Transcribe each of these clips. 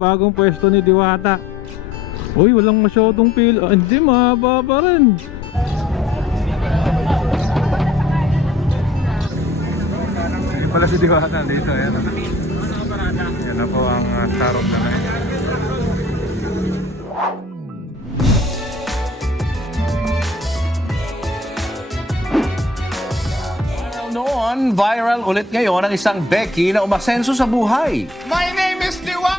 Bagong pwesto ni Diwata. Uy, walang masyadong pila. Hindi, mahaba pa rin. Ayun pala si Diwata dito. Ayan, yan na po ang sarong na ngayon. Noon, viral ulit ngayon ang isang Becky na umasenso sa buhay. My name is Diwa.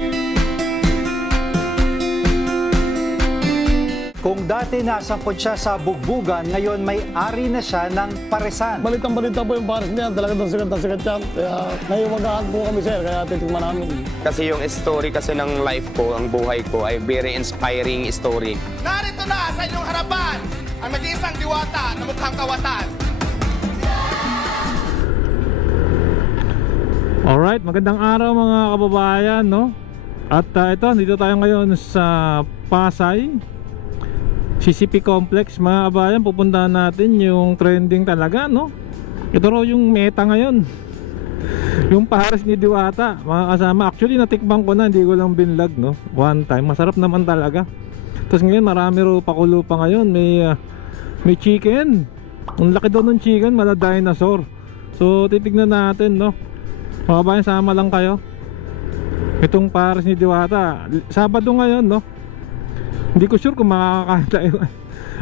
Kung dati nasangkot siya sa bugbugan, ngayon may ari na siya ng paresan. Balitang-balita po yung pares niya, talagang sikat na sikat yan. Kaya naiwagahan po kami sir, kaya titigman namin. Kasi yung story kasi ng life ko, ang buhay ko ay very inspiring story. Narito na sa inyong harapan ang mag-iisang diwata na mukhang kawatan. Alright, magandang araw mga kababayan, no? At ito, dito tayo ngayon sa Pasay CCP Complex, mga kababayan. Pupuntahan natin yung trending talaga, no? Ito raw yung meta ngayon. Yung pares ni Diwata, mga kasama. Actually, natikbang ko na, hindi ko lang binlog, no? One time, masarap naman talaga. Tapos ngayon, marami raw pakulo pa ngayon. May chicken. Ang laki daw ng chicken, mala dinosaur. So, titignan natin, no? Mga kabayan, sama lang kayo. Itong pares ni Diwata, Sabado ngayon, no? Hindi ko sure kung makakakain tayo.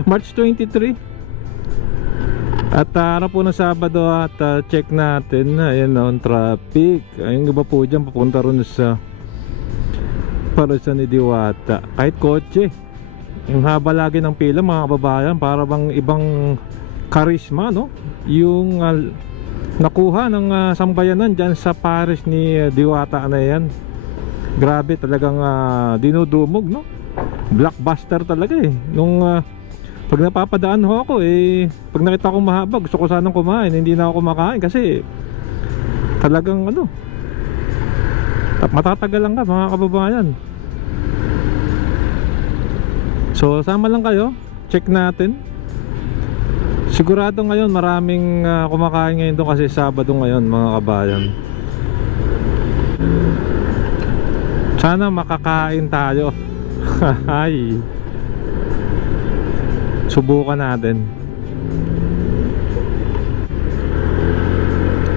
March 23. At araw po ng Sabado. At check natin. Ayan, no, traffic. Ayun, iba po dyan, papunta rin sa paresan ni Diwata. Kahit kotse, yung haba lagi ng pila, mga kababayan. Para bang ibang karisma, no? Yung nakuha ng sambayanan dyan sa pares ni Diwata na yan. Grabe, talagang dinudumog, no? Blockbuster talaga eh. Nung pag napapadaan ho ako pag nakita ko mahaba, gusto ko sanang kumain. Hindi na ako kumakain kasi talagang matatagalan ka, mga kababayan. So sama lang kayo, check natin. Sigurado ngayon maraming kumakain ngayon doon kasi Sabado ngayon, mga kabayan. Sana makakain tayo. Ay, subukan natin.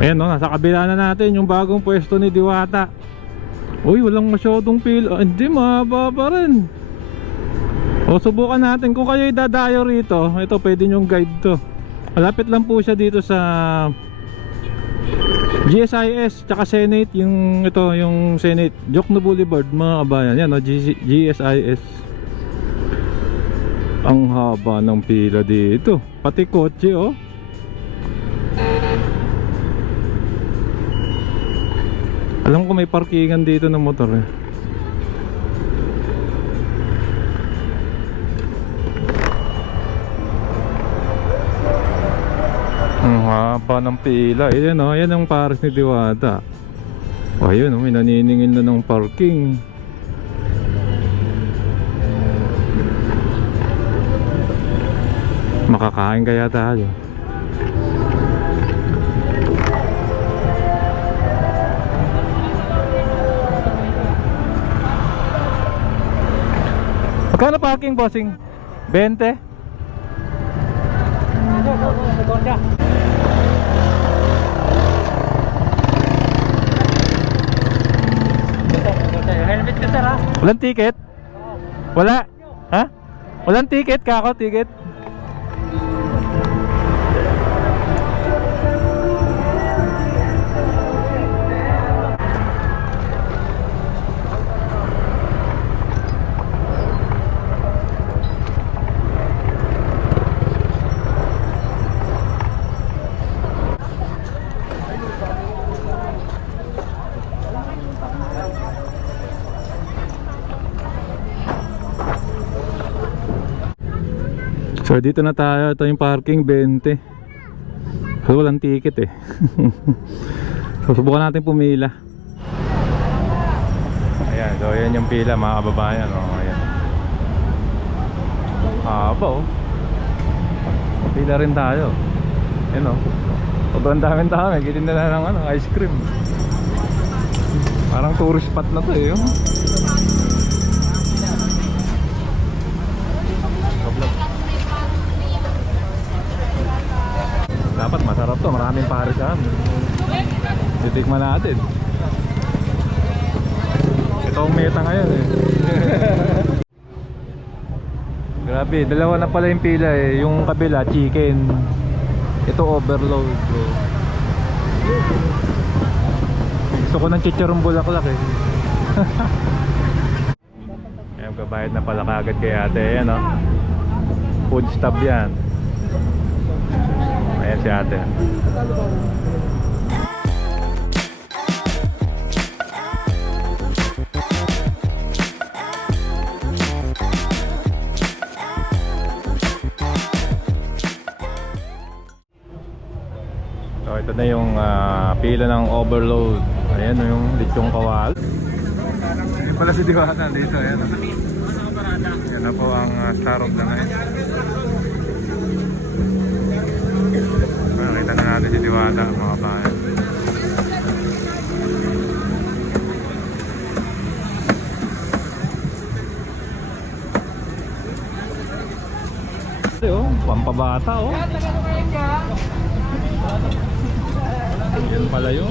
Ayan, no, nasa kabila na natin yung bagong pwesto ni Diwata. Uy, walang masyadong pila. Hindi, mahaba pa rin. O, subukan natin. Kung kayo idadayo rito, ito pwede nyong guide to. Malapit lang po siya dito sa GSIS tsaka Senate. Yung Senate Jokno Boulevard, mga kabayan. Yan, no, GSIS. Ang haba ng pila dito. Pati kotse, oh. Alam ko may parkingan dito ng motor eh. Ang haba ng pila. Ayan, oh, ayan ang pares ni Diwata. O ayun, oh, may naniningil na ng parking. Makakain kaya tayo? Magkano parking, bossing? 20? Helmet ka sir ha? Walang ticket? Wala? Ha? Walang ticket ka ako, ticket? So dito na tayo, ito yung parking 20. So walang ticket eh. So subukan natin pumila. Ayan, so ayan yung pila, mga kababayan, oh, ayan. Haba, oh. Pila rin tayo. Ayan, oh. Sobrang daming tao, may gitinda na ng ice cream. Parang tourist spot na to eh, oh. Tikman natin. Ito ang meta ngayon eh. Grabe, dalawa na pala yung pila eh. Yung kabila, chicken. Ito overload. So, gusto ko ng chicharong bulaklak eh. Ayan, kabayad na pala kagad kay ate. Ayan o. Food stop yan. Ayan si ate. So ito na yung pila ng overload. Ayan yung lechong kawal. Ayan pala si Diwata dito. Ayan, ayan na po ang starog na ngayon. Nakita na natin si Diwata mga bayan. Oh, pampabata oh. Yan pala yun.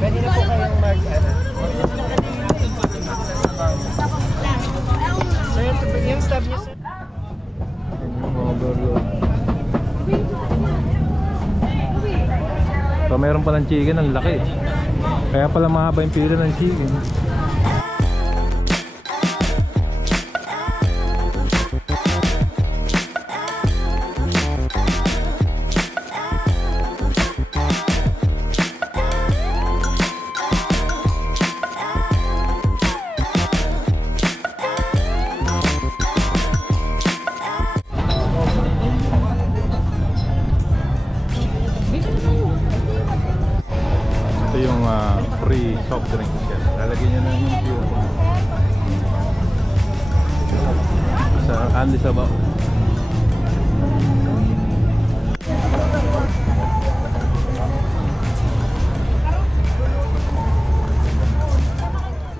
Pwede na po kayong yung stub niyo, sir. So meron palang chicken, ang laki. Kaya pala mahaba yung pila ng chicken. Ito yung free soft drinks yan. Lalagyan nyo na yung pure sa candy sabaw.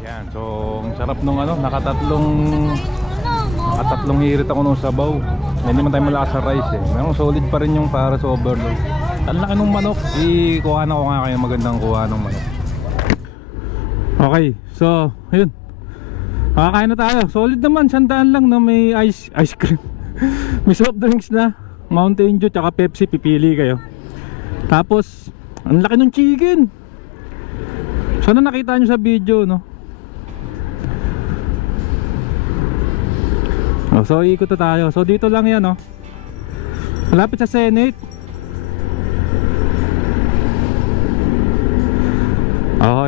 Yan, so ang sarap nung ano, nakatatlong hirit ako nung sabaw. Hindi man tayo malakas sa rice eh. Merong solid pa rin yung para sa overload. Ang laki ng manok. Ikuha na ko nga kayo magandang kuha ng manok. Okay, so ayun. Makakain na tayo. Solid naman, 100 lang na may ice cream. May soft drinks na, Mountain Dew tsaka Pepsi, pipili kayo. Tapos ang laki ng chicken. Sana nakita nyo sa video, no? Oh, so ikot na tayo. So dito lang yan, no? Malapit sa Senate.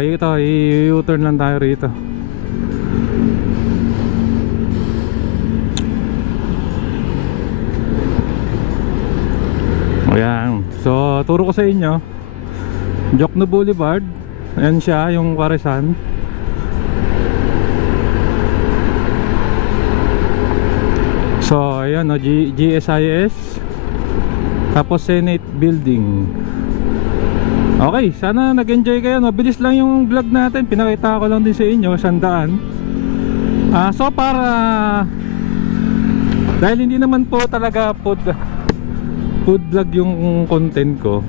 Ito, i-U-turn lang tayo rito. Ayan. So, turo ko sa inyo Jokno Boulevard. Ayan siya, yung Karisan. So, ayan o, GSIS. Tapos Senate Building. Okay, sana nag-enjoy kayo. Mabilis lang yung vlog natin. Pinakita ko lang din sa inyo, 100. So para dahil hindi naman po talaga food vlog yung content ko.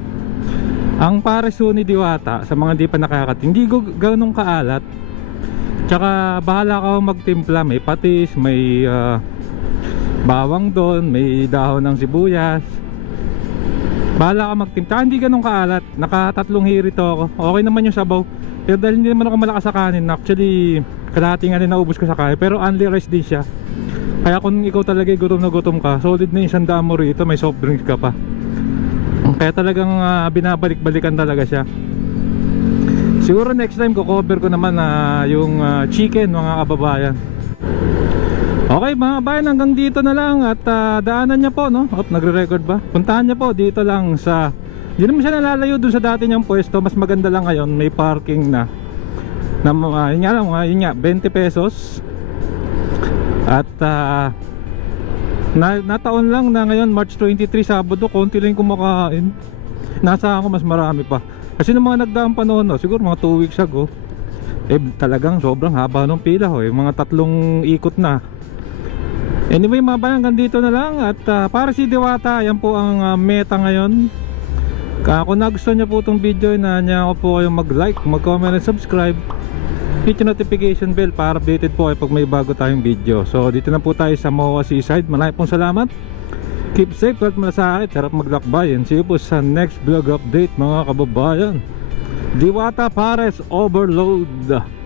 Ang pareso ni Diwata, sa mga di pa nakakating, hindi ganun kaalat. Tsaka bahala ka magtimpla. May patis, may bawang doon, may dahon ng sibuyas. Bahala ka magtimpla. Hindi ganun kaalat. Naka-3 hirit ako. Okay naman yung sabaw. Pero dahil hindi naman ako malakas sa kanin, actually kalahati nga rin naubos ko sa kanin, pero only rice din siya. Kaya kung ikaw talaga gutom na gutom ka, solid na 100 mo rito, may soft drinks ka pa. Kaya talagang binabalik-balikan talaga siya. Siguro next time ko cover ko naman yung chicken, mga kababayan. Okay mga kabayan, hanggang dito na lang. At daanan niya po, no? Nagre-record ba? Puntahan niya po dito lang sa, hindi naman siya nalalayo dun sa dati niyang pwesto. Mas maganda lang ngayon, may parking na yun nga 20 pesos. At nataon lang na ngayon March 23, Sabado, konti lang kumakain. Nasa ako mas marami pa. Kasi nung mga nagdaang panahon, no, siguro mga 2 weeks ago, talagang sobrang haba ng pila ho, mga 3 ikot na. Anyway mga bayan, hanggang dito na lang. At para si Diwata, yan po ang meta ngayon. Kung nagustuhan niyo po itong video, niya ako po kayong mag-like, mag-comment and subscribe. Hit yung notification bell para updated po kayo pag may bago tayong video. So dito na po tayo sa MOA Seaside. Maraming pong salamat. Keep safe at malasakit. Harap maglakbay. And see you po sa next vlog update mga kababayan. Diwata Pares Overload.